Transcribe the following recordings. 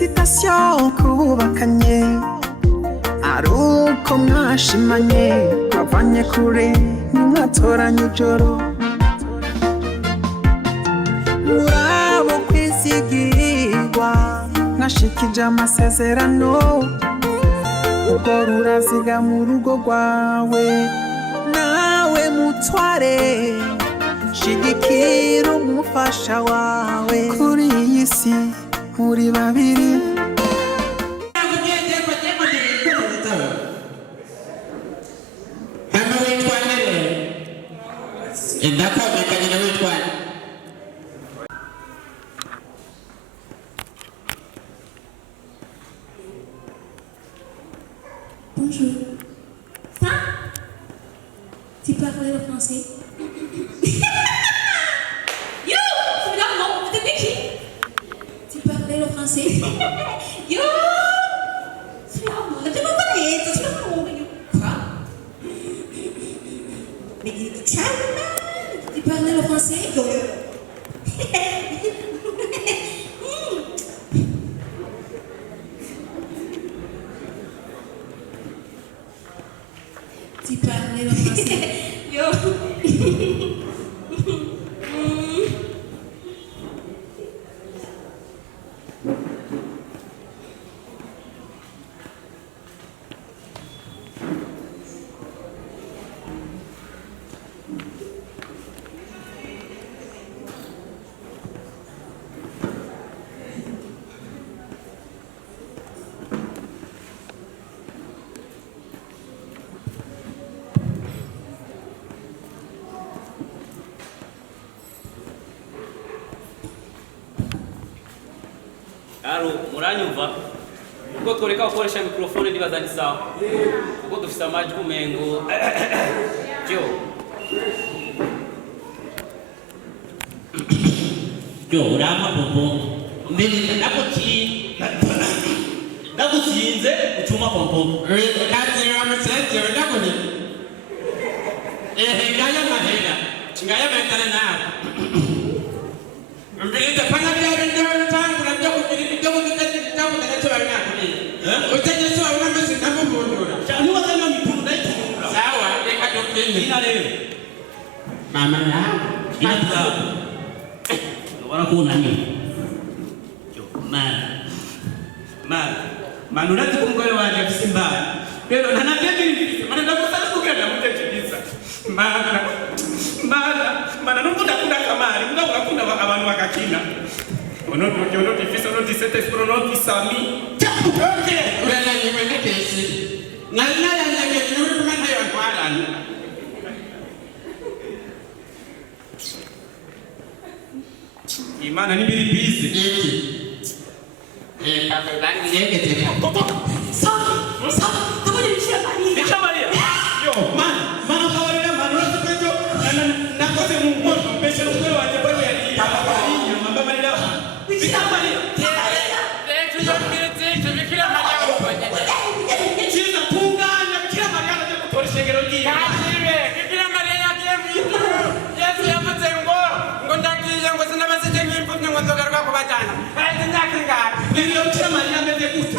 Félicitations kubakanye aruko mwashimanye bavanye kure nimwatoranye ijoro murabo kwizigirwa mwashikije amasezerano urwo ruraziga mu rugo rwawe nawe mutware shigikira umufasha wawe kuri iyi si muri babiri Bonjour. Ça? Tu parles le français? Yo! Finalement, vous êtes qui? Tu parles le français? Yo! Finalement, tu me connais, tu me connais. Quoi? Mais tu parles le français? Yo! Tu parles le français? Yo! Alo, muranyumva? Ubwo tworeka gukoresha mikrofone ndibaza ni sawa. Ubwo dufite amajwi umengo. Cyo. Yo, urama pompo. Mbere ndagutsinze ucuma pompo. Kandi ramusenze ndakoni. Ngaya mahera. Ngaya metana nawe. Mbere tapana bya bintu tangura byo kugira ibyo kugitamo ndetse barinakuye. Utegetse wa unameze nabo mbondora. Cyane wazana mipuru ndayitungura. Sawa, reka dukende. Ina rero. Mama na. Ina tuzaba. Warakuna nini? Yo, man unati kumgole wanje afise mbali. Rero ntanabyemiririze, mana ndagusaba kugenda mutekereza. Mana nukunda kamari, ndakunda abantu bakakina. Ono tifisa ono tisete ono tisami. Tapuke, urana nyimene kesi. Nalina yanjye n'uri kumana y'abantu. Imana ni biri busy. Papa bangi yegete. Yo, man kawarira man rasipejo na kose mungono pesa ukwe wanje bali ya papa bali mamba bali la. Bikira Maria. Bikira Maria. Chiza tunganya Bikira Maria na kutora shengero gi. Bikira Maria yagiye mwitu. Yesu yavuze ngo ndagiye ngo sinabasije nk'imfubyi ngo nzogaruka kubajyana. Kandi ndakinga. Iyo Bikira Maria ameze gute?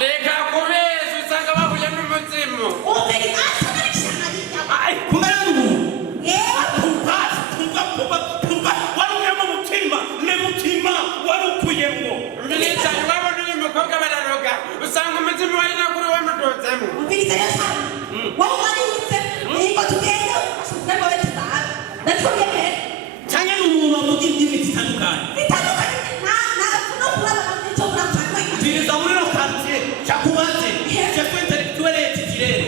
Leka kubeza usanga bahuye n'umuzimu. Ai, kumerangu. Pumba. Warukemo mutima, ne mutima warukuyemo. Mbiriza iwabo n'uyu mukobwa bararoga. Usanga umuzimu wari nakuri wamudozemo. Cyangwa n'umuntu avuga indimi zitandukanye. Biriza muri no quartier, cyakubaze. Cyaku intellectuelle titirere.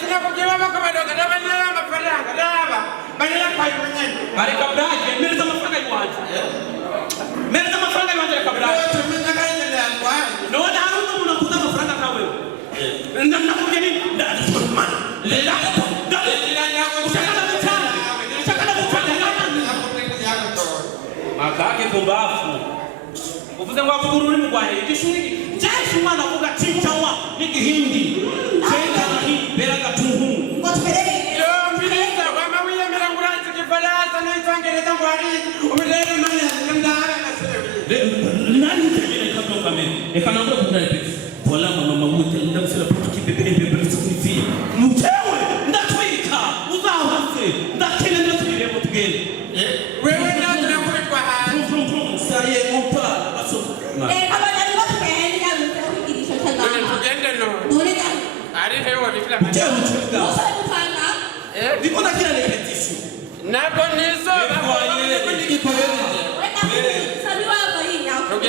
Sinakubwira bako baroga n'abanyara amafaranga n'aba. Banyara kwa yunyene. Bareka brage, mereza amafaranga y'wanje. Mereza amafaranga y'wanje reka brage. None hari umuntu akunda amafaranga nka wewe. Ndakubwira ni ndatorman. Lela. Makake kumbafu. Uvuze ngo avuga ururimi rwa he igishuri. Cyashye umwana avuga cyicawa n'igihindi. Cyenda ni bera gatungu. Yo mbiriza wama wiyemera ngo uranze yangu ali ubirero manya ndara nasiri nani tegere kabla kame ekanamba kuna epeti bola mama wote ndamsela poto kibebe bebe mutewe ndatwika uzahase ndakene ndasubire mutugende wewe ndio tunakuitwa hapa saye opa aso kama nani wakeni ya mtawikirisha tazama tugende no none gani ari hewa bifla mtewe chuka usa kufanya niko na kila repetition nako nizo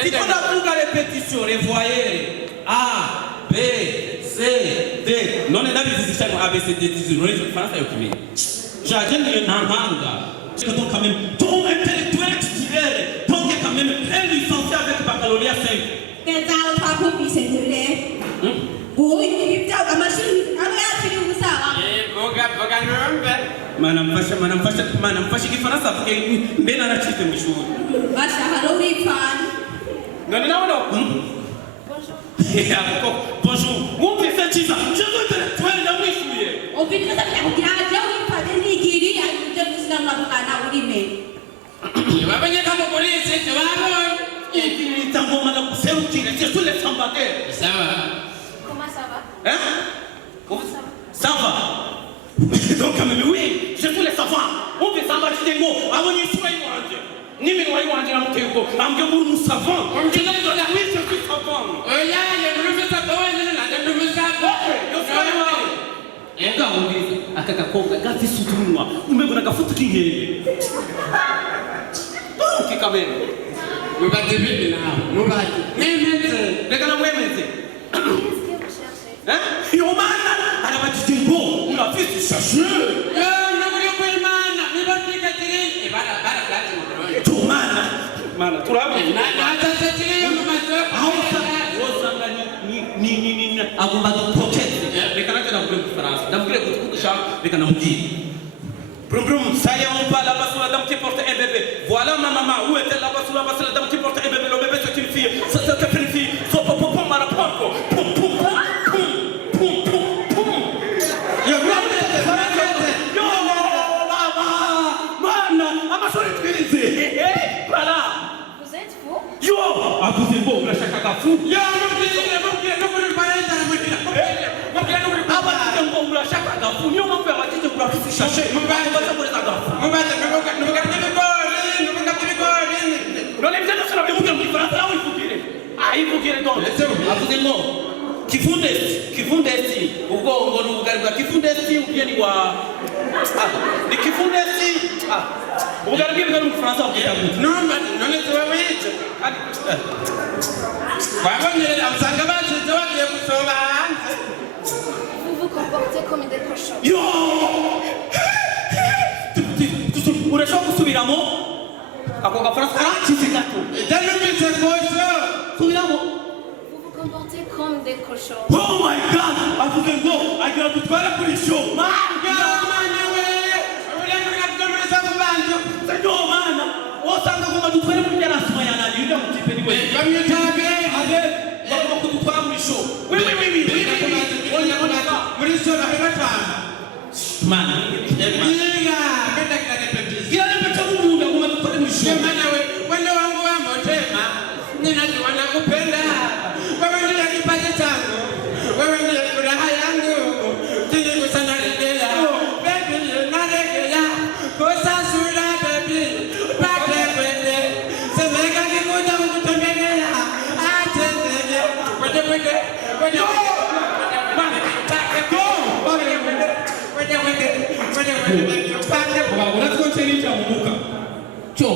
niko na kuga repetition revoyez A B C D none ndabizisha ngo A B C D none je France yo kimi jaje ni nanganga donc quand même ton intellectuel titulaire donc quand même un licencié avec baccalauréat 5 Kaya pa ko bisendire boy ipta amashini amyakiri usawa boga nombe manamfasha kifaransa porque mbena na chite mishuri basha harori fan none naona bonjour mon père Tisa je veux te toi na mwishuye obidi kata kujaja uipade nigiri ajuje musina mabana urime wabanye kama polisi tawabo et tango mala kuseuti c'est tous les sambater ça va comment ça va hein ça va donc quand même oui je tous les savants on fait sambati dengo awoni suai wanje nimi wai wanje na mtego amge buru savant on dit non la oui je suis savant oya ya mrusa bawe nina na mrusa yo sawa enda uliza akakakonga gazi sutumwa umegona gafutu kingenge donc quand même mubati bibi na mubati mimete reka na mwemeze hein yo mana ala batingo una fisi chercheur yo naburi ko imana mibandika tiri ibara bara plati mudro tu mana turabe na tata tiri mumazo wosanga ni agomba protect reka na tena muri France ndamugire kutukisha reka na mugi Brum, ça y est, on parle là-bas sur la dame qui porte un bébé. Voilà ma maman, où est-elle là-bas sur la dame qui porte un bébé? Le bébé c'est une fille, c'est une fille. So, pom, pom, pom, mala, pom, pom, pom, pom, pom, pom, pom. Yo, mama, ama sori twinzi. Voilà. Vous êtes fou Yo, vous êtes beau, la chaka fou. yo mukire nokuri parenta mukire nokuri Aba ndengo la chaka fou. Ni on peut avoir dit que vous avez cherché. mubati nubuka Non, les gens ne savent pas que France là où il faut tirer. Ah, il faut tirer donc. Absolument. Kifundesti. Ugo ugaruka kifundesti ubyeni wa. Ni kifundesti. Ugaruka bigari mu France ubya gutu. none tuwawite wabonye amsanga bacu tawagiye gusoba hanze Vous vous comportez comme des cochons. Yo! Urashaka gusubiramo? Ako gafaransa aracitse gato. danumvise kosho Subiramo. Vous vous comportez comme des cochons. Oh my God! Avuze ngo agira dutwara kuri show. Sio maana wasanga kwamba dutware muri darasa yana yule mtipe ni wewe. bamyitabe Ade bako kudutwara muri show. Oui. muri so babatanga Mana. ebiga bedakira repetition Kila nepeta mungu ngoma dutware muri show. Semana wale wangu wa motema ninajua nakupenda wewe ndiye kipaji changu wewe ndiye furaha yangu kile kusana regea baby naregea kosa sura baby pake kwende semeka kikuja kutembelea atendele kwende Unakonchenisha mumuka. Cho.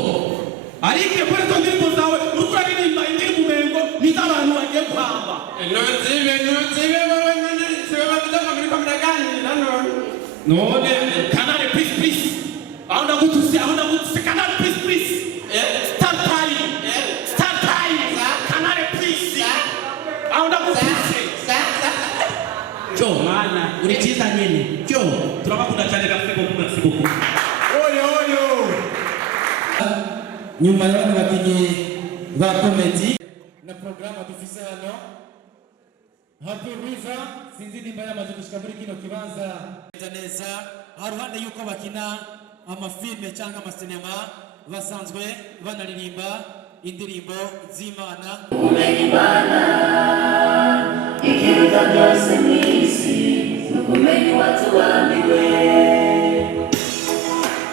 Arike pale kwa ndimbo zawe, urukura n'imba indi mumengo niz'abantu bagiye kwamba. nuzibe wewe nani siwe babizama muri kamera gani nanone None Canal please. Aunda gutuse Canal please. Start time. Canal please. Aunda gutuse. Cho mana urichiza nyene. Cho tunabakunda cyane merci beaucoup. oyo nyuma y'abantu bakinnyi ba komedi na porogaramu dufise hano Happy River sinzi nimba yamaze gushika muri kino kibanza neza haruhande yuko bakina amafilme cyangwa amasinema basanzwe banaririmba indirimbo z'Imana. Kumenya Imana ikiruta byose mu isi no kumenya uwatubambiwe.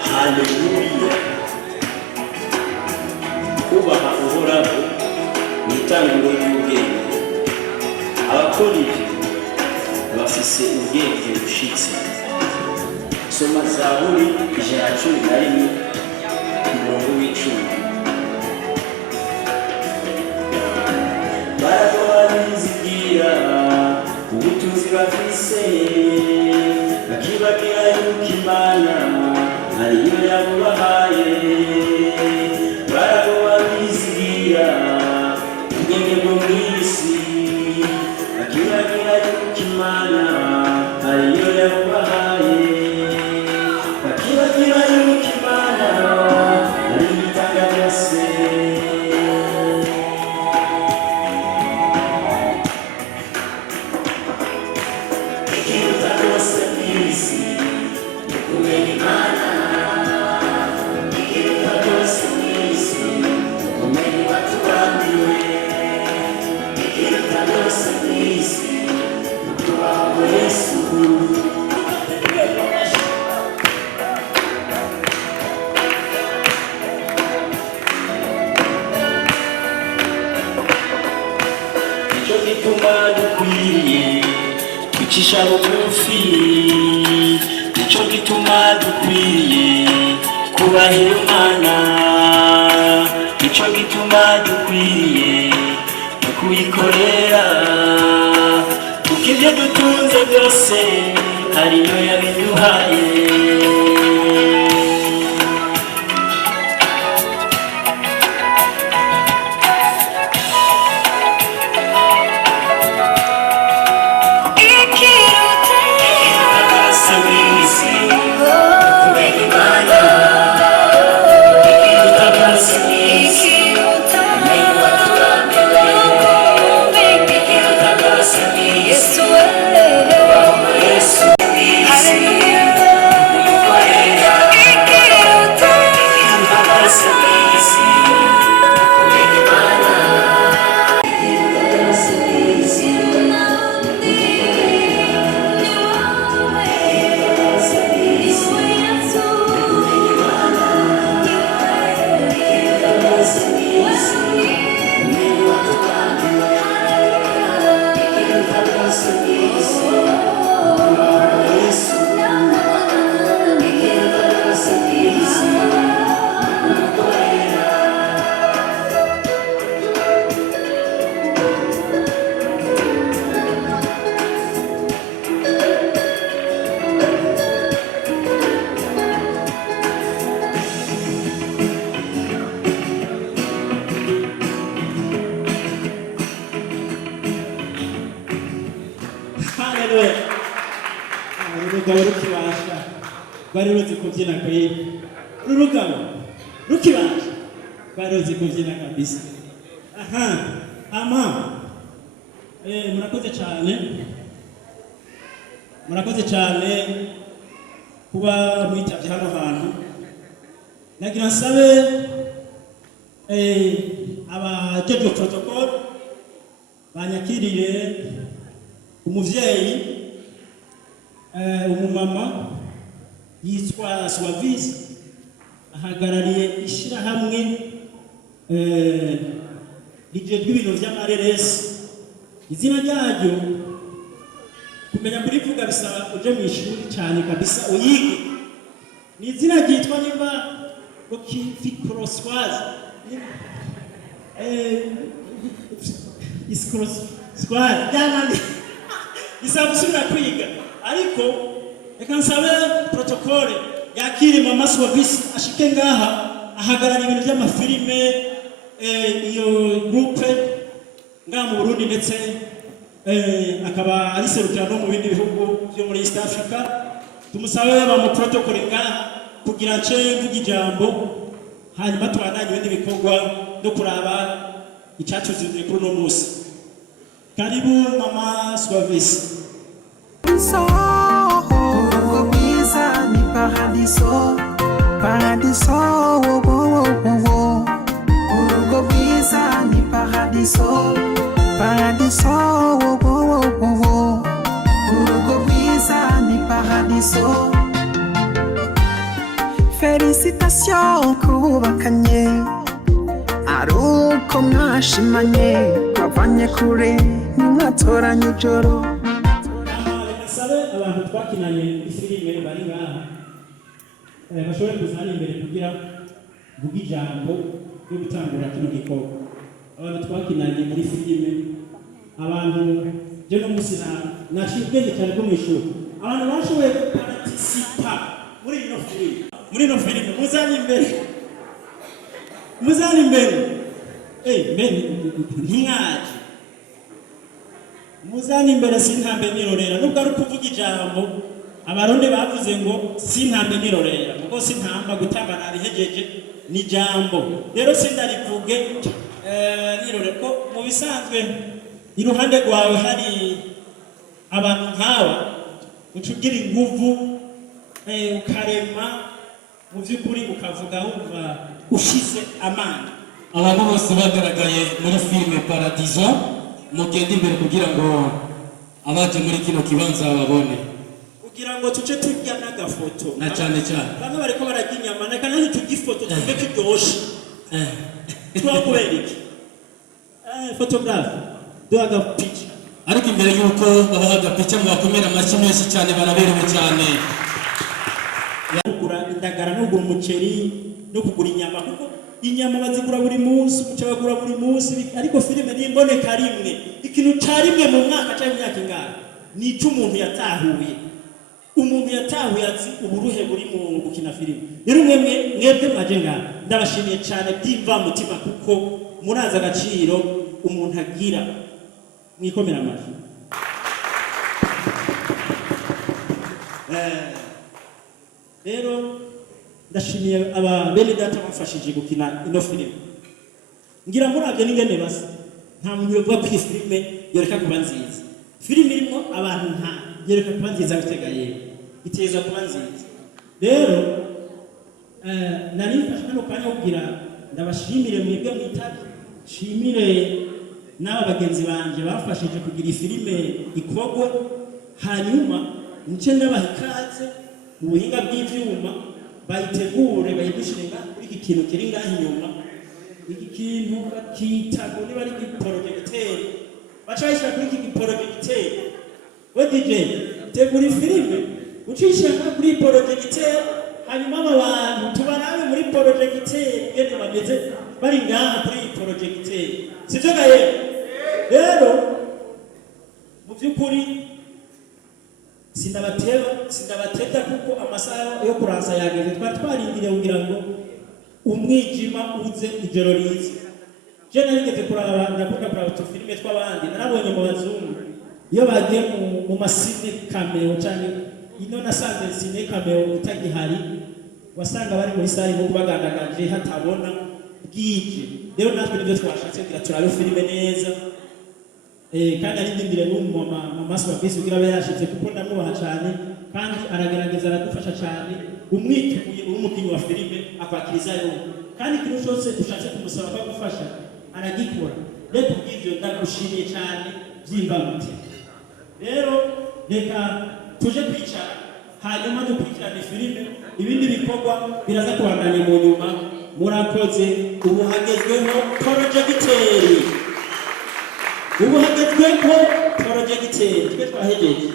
Haleluya. Kubaha Uhoraho ni itangiriro ry'ubwenge. Abakora ibyo bafise ubwenge bushitse. Soma Zaburi 111 umurongo w'10. Barazigira ubutunzi bafise bakibagira yuko Imana ariyo yabubahaye. Barazigira ubwenge bwo mw'isi bakibagira yuko Imana ariyo yabubahaye. Bakibagira yuko Imana ariyo itanga byose. Nicyo gituma dukwiye kwicisha bugufi. Nicyo gituma dukwiye kubaha Imana. Nicyo gituma dukwiye kuyikorera kuko ibyo dutunze byose ariyo yabiduhaye. Urugabo rukibasha bari ruzi kubyina kwe. Urugabo rukibasha bari ruzi kubyina kabisa. Murakoze cyane kuba mwitavye hano hantu. Nagira nsabe abajeje protocol banyakiriye umuvyeyi umumama yitwa Suavis ahagarariye ishirahamwe rijejwe ibintu vy'amareresi. Izina ryaryo kumenya kurivuga bisaba uje mu ishuri cyane kabisa uyige. Ni izina ryitwa niba Fikroswazi Iskroswazi jamani bisaba gusubira kwiga. Ariko reka nsabe protokole yakire mama Suavis ashike ngaha ahagarara ibintu by'amafilime iyo groupe ngaha mu Burundi ndetse akaba ari serukira no mu bindi bihugu byo muri East Africa. Tumusabe mu protokole ngaha kugira nce mvuga ijambo hanyuma tubandanye ibindi bikorwa no kuraba icyatuzije kuri no munsi. Karibu mama Suavis. Paradiso, paradiso, oh, oh, oh. paradiso paradiso urugo rwiza ni paradiso. Félicitations kubakanye ari uko mwashimanye mwavanye kure nimwatoranye ijoro. Sabe abantu twakinanye muri filime bari ngaha bashobore kuzana imbere kugira vuga ijambo ryo gutangura kino gikorwa. Abantu twakinanye muri filime, abantu je no musi naciye ubwenge cyane bwo mw'ishuri, abantu bashoboye participate muri ino filime muzanye imbere ntimwaje muzanye imbere sintambe nirorera. Nubwo ari kuvuga ijambo abarundi bavuze ngo sintambe nirorera, mugo sintamba gutamba nabihejeje ni jambo. Rero sindarivuge nirorera ko mu bisanzwe iruhande rwawe hari abantu nkawe ucugira inguvu ukarema mu by'ukuri ukavuga wumva ushize amana. Abantu bose bagaragaye muri filime Paradiso mugende imbere kugira ngo abaje muri kino kibanza babone, kugira ngo tuce tujya n'agafoto na cyane bamwe bariko barajya inyama reka nayo tugifoto twumve kiryoshe twakubera iki photographe duhaga picha. Ariko imbere y'uko babahaga picha mubakomera amashyi menshi cyane baraberewe cyane. Kugura indagara no kugura umuceri no kugura inyama, kuko inyama bazigura buri munsi umuceri bagura buri munsi, ariko filime ni imboneka rimwe, ikintu carimwe mu mwaka cyangwa imyaka ingana ni cyo umuntu yatahuye. Umuntu yatahuye azi uburuhe buri mu gukina filime. Rero mwebwe mwaje ngaha ndabashimiye cyane byimva mutima, kuko muraza agaciro umuntu agira. Mwikomera amafi. Rero ndashimiye aba bene data bamfashije gukina ino filime. Ngira muravye n'ingene basa, nta muntu yovuga ko filime yoreka kuba nziza. Filime irimo abantu nta yereka kuba nziza gutega yewe iteza kuba nziza. Rero nari mfashe hano kanya kugira ndabashimire mwebwe mwitaje, shimire n'aba bagenzi banje bafashije kugira filime ikogwe, hanyuma nce n'abahikaze mu buhinga bw'ivyuma bayitegure bayigushire kuri iki kintu kiri ngaho inyuma. Iki kintu bakita ngo niba ari projecteur bacayisha kuri iki projecteur. We DJ tegura filime ucisha kuri projecteur, hanyuma abantu tubarabe muri projecteur yene bameze bari ngaha kuri projecteur, sivyo gaye. Rero mu by'ukuri sindabateza kuko amasaha yo kuransa yageze, twarindiriye kugira ngo umwijima uze ijoro rize. Je narigeze kuraba ndakunda kuraba utufilime tw'abandi, narabonye mu bazungu iyo bagiye mu masine cameo cyane ino nasanze sine cameo utagihari, wasanga bari muri sare ngo bagandagaje hatabona bwije. Rero natwe nibyo twashatse kugira turabe filime neza. Kandi ari ndindire mama Swabisi kugira abe yashitse, kuko ndamubaha cyane kandi aragerageza aradufasha cyane. Umwituye umukinyi wa filime akwakiriza yo, kandi ikintu cyose dushatse kumusaba ko gufasha aragikora. Rero kubw'ivyo ndagushimiye cyane byimbamuti. Rero reka tuje kwicara hanyuma dukurikirane filime, ibindi bikorwa biraza kubandanya mu nyuma. Murakoze. Ubu hagezweho projecteur, twe twahejeje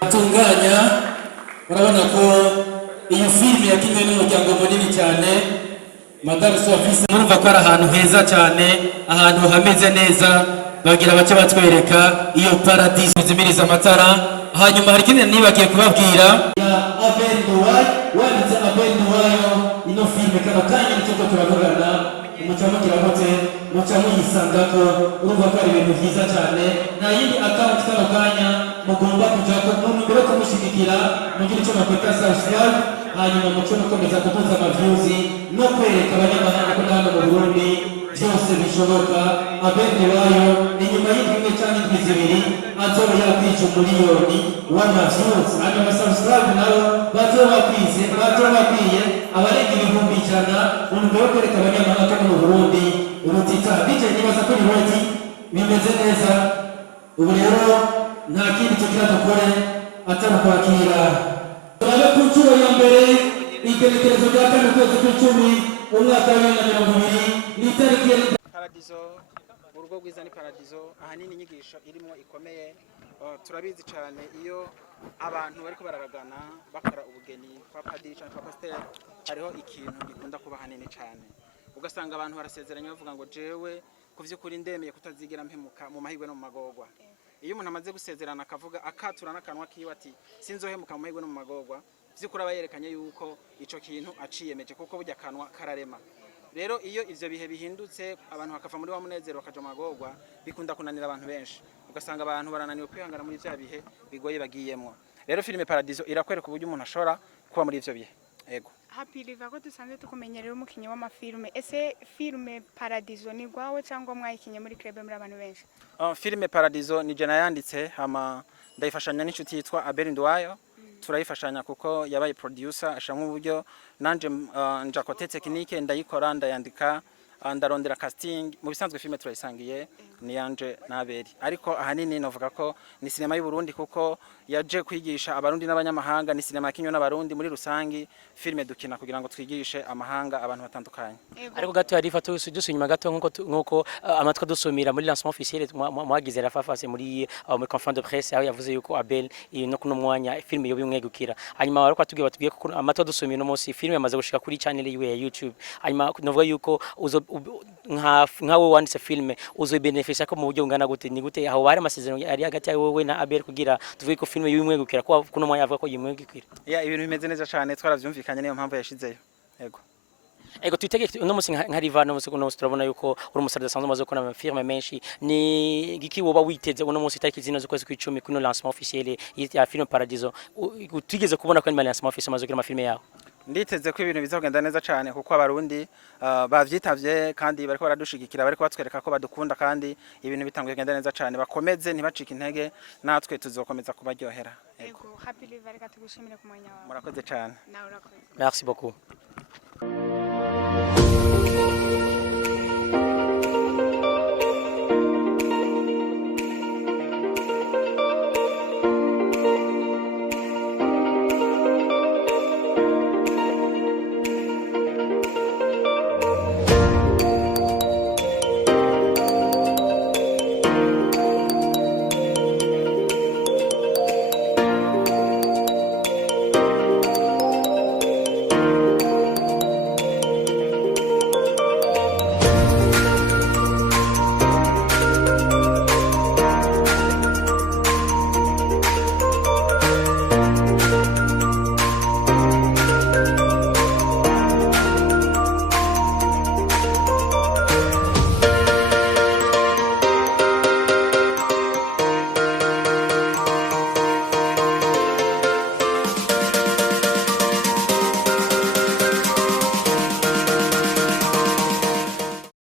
atunganya. Urabona ko iyi filime yakinwe n'umuryango munini cyane. Madame Swabisi murumva ko ari ahantu heza cyane, ahantu hameze neza. Bagira bace batwereka iyo Paradiso zimiriza amatara. Hanyuma hari ikindi nibagiye kubabwira ya Abenduwayo, wanditse Abenduwayo. Ino filime kano kanya nicyo turavugana, umucamo kirahote mucamo yisangako. Urumva ko ari ibintu byiza cyane. Nta yindi account kano kanya mugomba kujako mbere kumushyigikira mugira icyo bakwita subscribe, hanyuma muco mukomeza kutuza amavyuzi no kwereka abanyamahanga ko hano mu Burundi byose bishoboka. Abenduwayo inyuma y'indwi cyangwa indwi zibiri azoba yakwica umuliyoni w'amavyuzi, hanyuma subscribe nabo bazoba bakwiye abarenga 100,000 mu mbere yo kwereka abanyamahanga ko mu Burundi tita DJ nibaza ko ni ready bimeze neza ubu rero nta kindi tugira dukore atari kwakira turabe ku nshuro ya mbere igerekerezo rya kane kwezi kw'icumi umwaka wa 2020 ni tariki ya Paradizo urugo rwiza ni paradizo ahanini inyigisho irimo ikomeye turabizi cyane iyo abantu bariko bararagana bakora ubugeni kwa padiri cyangwa kwa pasteur hariho ikintu gikunda kuba hanini cyane ugasanga abantu barasezeranya bavuga ngo jewe kuvyukuri ndemeye kutazigera mpemuka mu mahirwe no mu magorwa iyo umuntu amaze gusezerana akavuga akatura n'akanwa kiwe ati sinzohemuka mu mahirwe no mu magorwa vyukuri aba yerekanye yuko ico kintu aciyemeje kuko burya kanwa kararema rero iyo ivyo bihe bihindutse abantu bakava muri wa munezero bakaja mu magorwa bikunda kunanira abantu benshi ugasanga abantu barananiwe kwihangana muri vya bihe bigoye bagiyemwo rero filime Paradizo irakwereka uburyo umuntu ashobora kuba muri ivyo bihe ego Happy Live ko dusanzwe tukumenyerera umukinyi w'amafilme ese filime Paradizo ni gwawe cyangwa mwayikinye muri club muri abantu benshi filime Paradizo ni je nayanditse hama ndayifashanya n'inshuti yitwa Abel Ndwayo turayifashanya kuko yabaye producer ashamwe uburyo nanje nja kote technique ndayikora ndayandika ndarondera casting mu bisanzwe filime turayisangiye ni yanje naberi ariko ahanini novuga ko ni sinema y'u Burundi kuko yaje kwigisha abarundi n'abanyamahanga ni sinema kinyo n'abarundi muri rusangi filime dukina kugira ngo twigishe amahanga abantu batandukanye ariko gato yarifa dusunyuma gato nkuko amatwa dusumira muri lancement officiel mwagize la fafase muri conférence de presse aho yavuze yuko Abel no kuno mwanya filime yo bimwegukira hanyuma bariko batubwiye ko amatwa dusumira no munsi filime yamaze gushika kuri channel yiwe ya YouTube hanyuma novuga yuko nkawe wanditse filime uzobenefisha ko mu buryo bungana gute ni gute aho bari amasezerano ari hagati yawe wowe na Abel kugira tuvuge ko filime y'umwegukira ko kuno mwanya avuga ko yimwegukira ibintu bimeze neza cyane twaravyumvikanye niyo mpamvu yashizeyo ego twitege uno musi nka Rivano musi kuno turabona yuko uri umusarida asanzwe amaze gukora amafilme menshi ni giki woba witeze uno musi itariki zino z'ukwezi kw'icumi kuno lancement officiel ya filime Paradizo tugeze kubona ko ni lancement officiel amaze gukora amafilme yawe nditeze ko ibintu bizogenda neza cyane kuko abarundi bavyitavye kandi bariko baradushigikira bariko batwereka ko badukunda kandi ibintu bitanguye kugenda neza cyane bakomeze ntibacike intege natwe tuzokomeza kubaryohera Happy Live reka tugushimire ku mwanya wawe murakoze cyane merci beaucoup